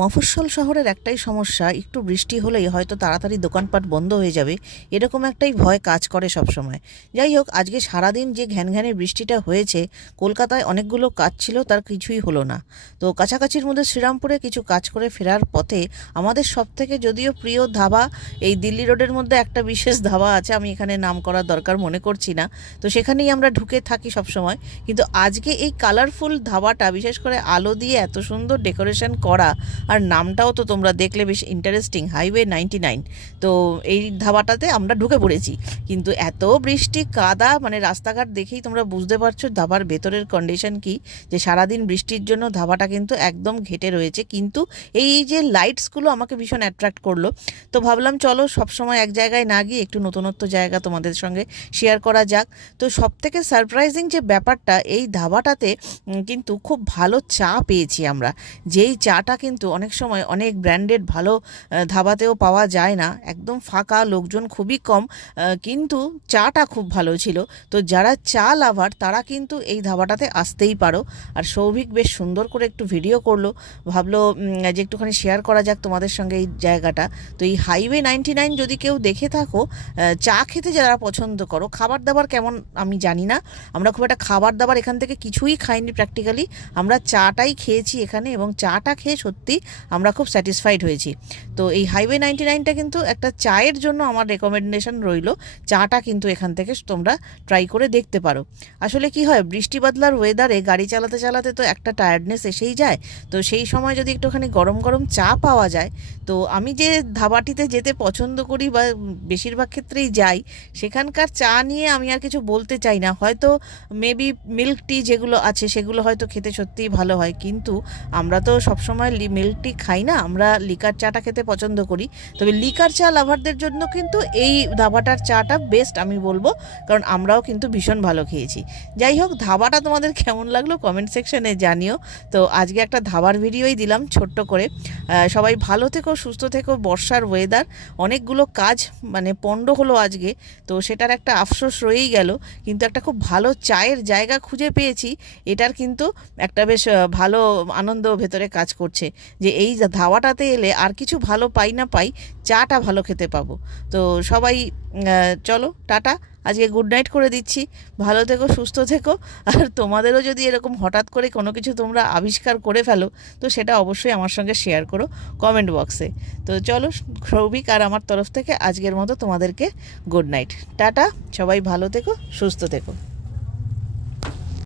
মফস্বল শহরের একটাই সমস্যা, একটু বৃষ্টি হলেই হয়তো তাড়াতাড়ি দোকানপাট বন্ধ হয়ে যাবে, এরকম একটাই ভয় কাজ করে সব সময়। যাই হোক, আজকে সারাদিন যে ঘ্যানঘ্যানে বৃষ্টিটা হয়েছে, কলকাতায় অনেকগুলো কাজ ছিল, তার কিছুই হলো না। তো কাছাকাছির মধ্যে শ্রীরামপুরে কিছু কাজ করে ফেরার পথে আমাদের সবথেকে যদিও প্রিয় ধাবা, এই দিল্লি রোডের মধ্যে একটা বিশেষ ধাবা আছে, আমি এখানে নাম করার দরকার মনে করছি না, তো সেখানেই আমরা ঢুকে থাকি সব সময়। কিন্তু আজকে এই কালারফুল ধাবাটা, বিশেষ করে আলো দিয়ে এত সুন্দর ডেকোরেশন করা, আর নামটাও তো তোমরা দেখলে বেশ ইন্টারেস্টিং, হাইওয়ে 99। তো এই ধাবাটাতে আমরা ঢুকে পড়েছি, কিন্তু এত বৃষ্টি কাদা, মানে রাস্তাঘাট দেখেই তোমরা বুঝতে পারছো ধাবার ভেতরের কন্ডিশন কি, যে সারাদিন বৃষ্টির জন্য ধাবাটা কিন্তু একদম ঘেটে রয়েছে। কিন্তু এই যে লাইটসগুলো আমাকে ভীষণ অ্যাট্রাক্ট করলো, তো ভাবলাম চলো সবসময় এক জায়গায় না গিয়ে একটু নতুনত্ব জায়গা তোমাদের সঙ্গে শেয়ার করা যাক। তো সবথেকে সারপ্রাইজিং যে ব্যাপারটা, এই ধাবাটাতে কিন্তু খুব ভালো চা পেয়েছি আমরা। যেই চাটা কিন্তু অনেক সময় অনেক ব্র্যান্ডেড ভালো ধাবাতেও পাওয়া যায় না, একদম ফাঁকা, লোকজন খুবই কম, কিন্তু চাটা খুব ভালো ছিল। তো যারা চা লাভার তারা কিন্তু এই ধাবাটাতে আসতেই পারো। আর সৌভিক বেশ সুন্দর করে একটু ভিডিও করলো, ভাবলো যে একটুখানি শেয়ার করা যাক তোমাদের সঙ্গে এই জায়গাটা। তো এই হাইওয়ে 99 যদি কেউ দেখে থাকো, চা খেতে যারা পছন্দ করো, খাবার দাবার কেমন আমি জানি না, আমরা খুব একটা খাবার দাবার এখান থেকে কিছুই খাইনি প্র্যাকটিক্যালি, আমরা চাটাই খেয়েছি এখানে, এবং চাটা খেয়ে সত্যি আমরা খুব স্যাটিসফাইড হয়েছি। তো এই হাইওয়ে 99টা কিন্তু একটা চায়ের জন্য আমার রেকমেন্ডেশন রইল, চাটা কিন্তু এখান থেকে তোমরা ট্রাই করে দেখতে পারো। আসলে কি হয়, বৃষ্টি বাদলার ওয়েদারে গাড়ি চালাতে চালাতে তো একটা টায়ার্ডনেস এসেই যায়, তো সেই সময় যদি একটুখানি গরম গরম চা পাওয়া যায়। তো আমি যে ধাবাটিতে যেতে পছন্দ করি বা বেশিরভাগ ক্ষেত্রেই যাই, সেখানকার চা নিয়ে আমি আর কিছু বলতে চাই না, হয়তো মেবি মিল্ক টি যেগুলো আছে সেগুলো হয়তো খেতে সত্যিই ভালো হয়, কিন্তু আমরা তো সবসময় মিল্ক টি খাই না, আমরা লিকার চাটা খেতে পছন্দ করি। তবে লিকার চা লাভারদের জন্য কিন্তু এই ধাবাটার চাটা বেস্ট আমি বলবো, কারণ আমরাও কিন্তু ভীষণ ভালো খেয়েছি। যাই হোক, ধাবাটা তোমাদের কেমন লাগলো কমেন্ট সেকশনে জানিও। তো আজকে একটা ধাবার ভিডিওই দিলাম ছোট্ট করে। সবাই ভালো থেকো, সুস্থ থেকো। বর্ষার ওয়েদার, অনেকগুলো কাজ মানে পণ্ড হলো আজকে, তো সেটার একটা আফসোস রয়েই গেল, কিন্তু একটা খুব ভালো চায়ের জায়গা খুঁজে পেয়েছি, এটার কিন্তু একটা বেশ ভালো আনন্দ ভেতরে কাজ করছে, যে এই ধাবাটাতে এলে আর কিছু ভালো পাই না পাই, চাটা ভালো খেতে পাবো। তো সবাই চলো টাটা, আজকে গুড নাইট করে দিচ্ছি। ভালো থেকো, সুস্থ থেকো। আর তোমাদেরও যদি এরকম হঠাৎ করে কোনো কিছু তোমরা আবিষ্কার করে ফেলো, তো সেটা অবশ্যই আমার সঙ্গে শেয়ার করো কমেন্ট বক্সে। তো চলো, সৌভিক আর আমার তরফ থেকে আজকের মতো তোমাদেরকে গুড নাইট, টাটা। সবাই ভালো থেকো, সুস্থ থেকো।